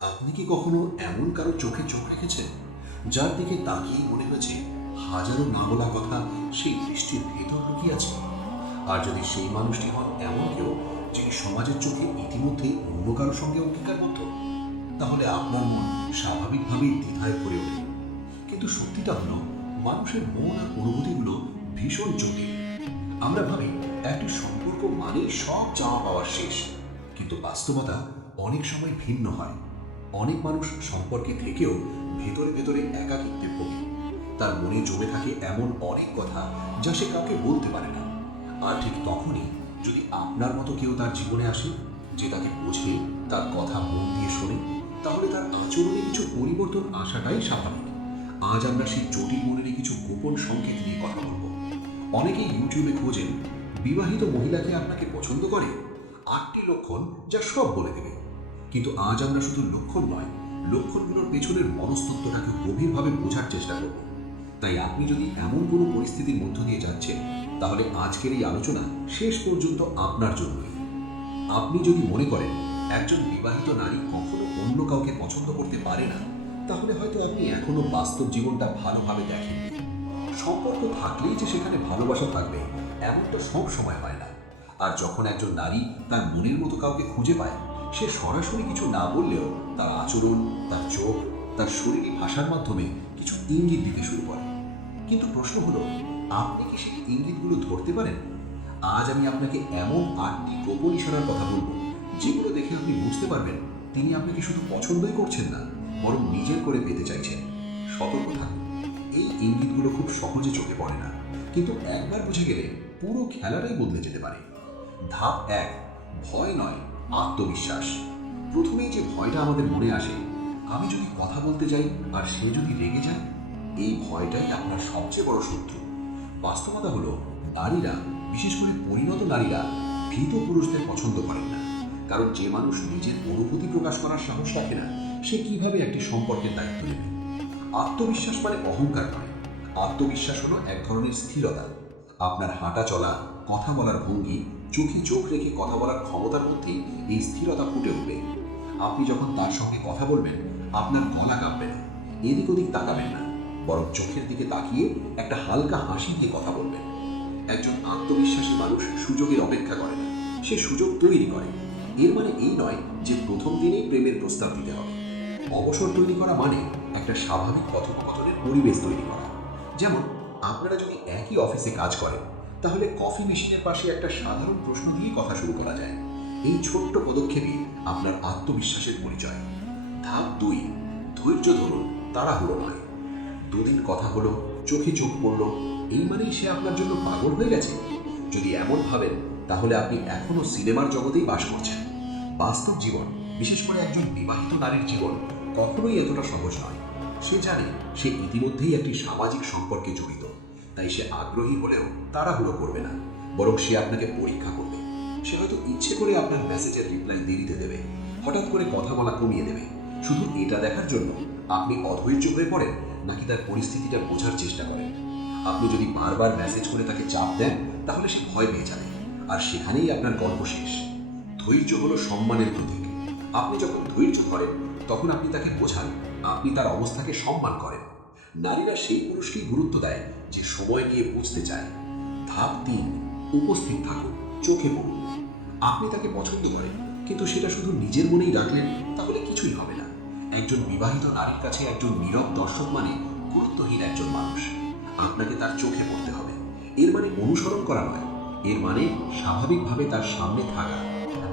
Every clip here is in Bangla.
আপনি কি কখনো এমন কারও চোখে চোখ রেখেছেন, যার দিকে তাকিয়ে মনে হয়েছে হাজারো না বলা কথা সেই দৃষ্টির ভেতর লুকিয়ে আছে? আর যদি সেই মানুষটি হন এমন কেউ যিনি সমাজের চোখে ইতিমধ্যেই অন্য কারোর সঙ্গে অঙ্গীকারবদ্ধ, তাহলে আপনার মন স্বাভাবিকভাবেই দ্বিধায় পড়ে ওঠে। কিন্তু সত্যিটা হলো, মানুষের মন আর অনুভূতিগুলো ভীষণ জটিল। আমরা ভাবি, একটি সম্পর্ক মানেই সব চাওয়া পাওয়ার শেষ। কিন্তু বাস্তবতা অনেক সময় ভিন্ন হয়। অনেক মানুষ সম্পর্কে থেকেও ভেতরে ভেতরে একাকিত্বে ভোগে। তার মনে জমে থাকে এমন অনেক কথা যা সে কাউকে বলতে পারে না। আর ঠিক তখনই যদি আপনার মতো কেউ তার জীবনে আসে, যে তাকে বোঝে, তার কথা মন দিয়ে শোনে, তাহলে তার আচরণে কিছু পরিবর্তন আসাটাই স্বাভাবিক। আজ আমরা সেই জটিল মনের কিছু গোপন সংকেত নিয়ে কথা বলব। অনেকেই ইউটিউবে খোঁজেন, বিবাহিত মহিলাকে আপনাকে পছন্দ করে, আটটি লক্ষণ যা সব বলে দেবে। কিন্তু আজ আমরা শুধু লক্ষণ নয়, লক্ষণগুলোর পেছনের মনস্তত্ত্বটাকে গভীরভাবে বোঝার চেষ্টা করব। তাই আপনি যদি এমন কোনো পরিস্থিতির মধ্য দিয়ে যাচ্ছেন, তাহলে আজকের এই আলোচনা শেষ পর্যন্ত আপনার জন্যই। আপনি যদি মনে করেন একজন বিবাহিত নারী কখনো অন্য কাউকে পছন্দ করতে পারে না, তাহলে হয়তো আপনি এখনও বাস্তব জীবনটা ভালোভাবে দেখেন সম্পর্ক থাকলেই যে সেখানে ভালোবাসা থাকবে এমন তো সব সময় হয় না। আর যখন একজন নারী তার মনের মতো কাউকে খুঁজে পায় সে সরাসরি কিছু না বললেও তার আচরণ, তার চোখ, তার শরীরী ভাষার মাধ্যমে কিছু ইঙ্গিত দিতে শুরু করে। কিন্তু প্রশ্ন হলো, আপনি কি সেই ইঙ্গিতগুলো ধরতে পারেন? আজ আমি আপনাকে এমন আটটি গোপন ইশারার কথা বলব, যেগুলো দেখে আপনি বুঝতে পারবেন তিনি আপনাকে শুধু পছন্দই করছেন না, বরং নিজের করে পেতে চাইছেন। সতর্ক থাকুন, এই ইঙ্গিতগুলো খুব সহজে চোখে পড়ে না। কিন্তু একবার বুঝে গেলে পুরো খেলাটাই বদলে যেতে পারে। ধাপ এক, ভয় নয়। আত্মবিশ্বাস। প্রথমেই যে ভয়টা আমাদের মনে আসে, আমি যদি কথা বলতে যাই আর সে যদি রেগে যায়, এই ভয়টাই আপনার সবচেয়ে বড় শত্রু। বাস্তবতা হলো, নারীরা, বিশেষ করে পরিণত নারীরা, ভীত পুরুষদের পছন্দ করেন না। কারণ যে মানুষ নিজের অনুভূতি প্রকাশ করার সাহস রাখে না, সে কীভাবে একটি সম্পর্কের দায়িত্ব নেবে? আত্মবিশ্বাস মানে অহংকার নয়। আত্মবিশ্বাস হলো এক ধরনের স্থিরতা। আপনার হাঁটা চলা, কথা বলার ভঙ্গি চোখে চোখ রেখে কথা বলার ক্ষমতার মধ্যেই এই স্থিরতা ফুটে উঠবে। আপনি যখন তার সঙ্গে কথা বলবেন, আপনার গলা কাঁপবে না, এদিক ওদিক তাকাবেন না, বরং চোখের দিকে তাকিয়ে একটা হালকা হাসি দিয়ে কথা বলবেন। একজন আত্মবিশ্বাসী মানুষ সুযোগের অপেক্ষা করে না, সে সুযোগ তৈরি করে। এর মানে এই নয় যে প্রথম দিনেই প্রেমের প্রস্তাব দিতে হবে। অবসর তৈরি করা মানে একটা স্বাভাবিক কথোপকথনের পরিবেশ তৈরি করা। যেমন, আপনারা যদি একই অফিসে কাজ করেন তাহলে কফি মেশিনের পাশে একটা সাধারণ প্রশ্ন দিয়ে কথা শুরু করা যায়। এই ছোট্ট পদক্ষেপই আপনার আত্মবিশ্বাসের পরিচয়। ধাপ দুই, ধৈর্য ধরুন, তাড়াহুড়ো নয়। দুদিন কথা হলো, চোখে চোখ পড়ল, এই মানেই সে আপনার জন্য পাগল হয়ে গেছে। যদি এমন ভাবেন, তাহলে আপনি এখনও সিনেমার জগতেই বাস করছেন। বাস্তব জীবন, বিশেষ করে একজন বিবাহিত নারীর জীবন, কখনোই এতটা সহজ নয়। সে জানে, সে ইতিমধ্যেই একটি সামাজিক সম্পর্কে জড়িত। তাই সে আগ্রহী হলেও তাড়াহুড়ো করবে না, বরং সে আপনাকে পরীক্ষা করবে। সে হয়তো ইচ্ছে করে আপনার মেসেজের রিপ্লাই দেরিতে দেবে, হঠাৎ করে কথা বলা কমিয়ে দেবে। শুধু এটা দেখার জন্য আপনি অধৈর্য হয়ে পড়েন, নাকি তার পরিস্থিতিটা বোঝার চেষ্টা করেন। আপনি যদি বারবার মেসেজ করে তাকে চাপ দেন, তাহলে সে ভয় পেয়ে যাবে, আর সেখানেই আপনার গল্প শেষ। ধৈর্য হলো সম্মানের প্রতীক। আপনি যখন ধৈর্য ধরেন, তখন আপনি তাকে বোঝান, আপনি তার অবস্থাকে সম্মান করেন। নারীরা সেই পুরুষকেই গুরুত্ব দেয় যে সময় নিয়ে বুঝতে চায় ধাপ তিন উপস্থিত থাকুন, চোখে পড়ুন। আপনি তাকে পছন্দ করেন, কিন্তু সেটা শুধু নিজের মনেই রাখলেন, তাহলে কিছুই হবে না। একজন বিবাহিত নারীর কাছে একজন নীরব দর্শক মানে গুরুত্বহীন একজন মানুষ। আপনাকে তার চোখে পড়তে হবে। এর মানে অনুসরণ করা নয়। এর মানে স্বাভাবিকভাবে তার সামনে থাকা।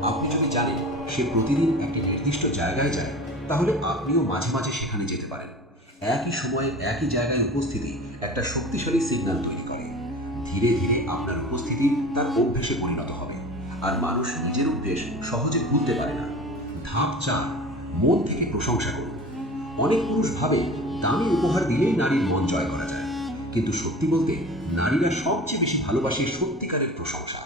আপনি যদি জানেন, সে প্রতিদিন একটি নির্দিষ্ট জায়গায় যায়, তাহলে আপনিও মাঝে মাঝে সেখানে যেতে পারেন। একই সময়ে একই জায়গায় উপস্থিতি একটা শক্তিশালী সিগন্যাল তৈরি করে। ধীরে ধীরে আপনার উপস্থিতি তার অভ্যেসে পরিণত হবে আর মানুষ নিজের উদ্দেশ্য সহজে ভুলতে পারে না। ধাপ চার, মন থেকে প্রশংসা করুন। অনেক পুরুষ ভাবে দামি উপহার দিলেই নারীর মন জয় করা যায়। কিন্তু সত্যি বলতে, নারীরা সবচেয়ে বেশি ভালোবাসে সত্যিকারের প্রশংসা।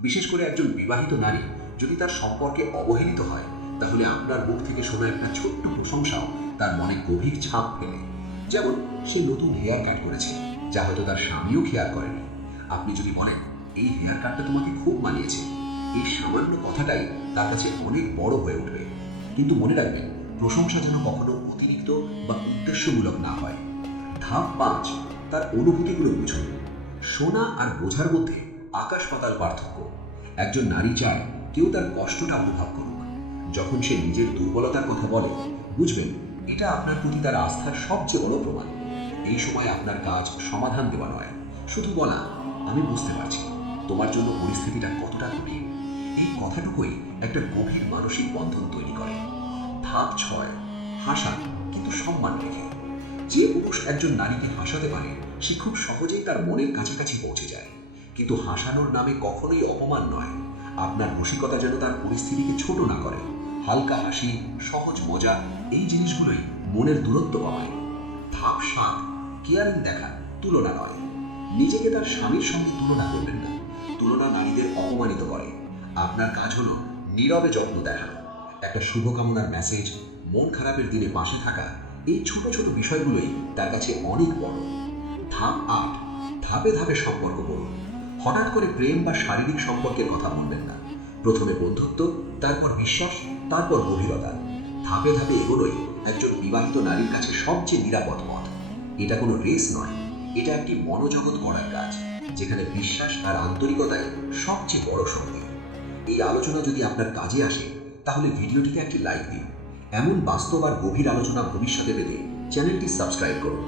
বিশেষ করে একজন বিবাহিত নারী যদি তার সম্পর্কে অবহেলিত হয়, তাহলে আপনার মুখ থেকে শোনা একটা ছোট্ট প্রশংসাও তার মনে গভীর ছাপ ফেলে। যেমন সে নতুন হেয়ার কাট করেছে, যা হয়তো তার স্বামীও খেয়াল করেনি। আপনি যদি বলেন, এই হেয়ার কাটটা তোমাকে খুব মানিয়েছে। এই সামান্য কথাটাই তার কাছে অনেক বড় হয়ে উঠবে। কিন্তু মনে রাখবেন, প্রশংসা যেন কখনো অতিরিক্ত বা উদ্দেশ্যমূলক না হয়। ধাপ পাঁচ, তার অনুভূতিগুলো বুঝুন। শোনা আর বোঝার মধ্যে আকাশ পাতাল পার্থক্য। একজন নারী চায় কেউ তার কষ্টটা অনুভব করুক। যখন সে নিজের দুর্বলতার কথা বলে, বুঝবেন এটা আপনার প্রতি তার আস্থার সবচেয়ে বড় প্রমাণ। এই সময় আপনার কাজ সমাধান দেওয়া নয়। শুধু বলা, আমি বুঝতে পারছি। তোমার জন্য পরিস্থিতিটা কতটা কঠিন। এই কথাটুকুই একটা গভীর মানসিক বন্ধন তৈরি করে। ধাপ ছয় হাসা কিন্তু সম্মান রেখে। যে পুরুষ একজন নারীকে হাসাতে পারে, সে খুব সহজেই তার মনের কাছাকাছি পৌঁছে যায়। কিন্তু হাসানোর নামে কখনোই অপমান নয়। আপনার রসিকতা যেন তার পরিস্থিতিকে ছোট না করে। হালকা হাসি, সহজ মজা, এই জিনিসগুলোই মনের দূরত্ব কমায় ধাপ সাত কেয়ারিং দেখা তুলনা নয়। নিজেকে তার স্বামীর সঙ্গে তুলনা করবেন না। তুলনা নারীদের অপমানিত করে। আপনার কাজ হলো নীরবে যত্ন দেখানো একটা শুভকামনার মেসেজ মন খারাপের দিনে পাশে থাকা এই ছোট ছোট বিষয়গুলোই তার কাছে অনেক বড়। ধাপ আট, ধাপে ধাপে সম্পর্ক করুন। হঠাৎ করে প্রেম বা শারীরিক সম্পর্কের কথা বলবেন না। প্রথমে বন্ধুত্ব, তারপর বিশ্বাস, তারপর গভীরতা। ধাপে ধাপে এগোনোই একজন বিবাহিত নারীর কাছে সবচেয়ে নিরাপদ পথ। এটা কোনো রেস নয়, এটা একটি মনোজগৎ করার কাজ, যেখানে বিশ্বাস আর আন্তরিকতাই সবচেয়ে বড় শক্তি। এই আলোচনা যদি আপনার কাজে আসে, তাহলে ভিডিওটিতে একটি লাইক দিন। এমন বাস্তব আর গভীর আলোচনা ভবিষ্যতে পেতে চ্যানেলটি সাবস্ক্রাইব করুন।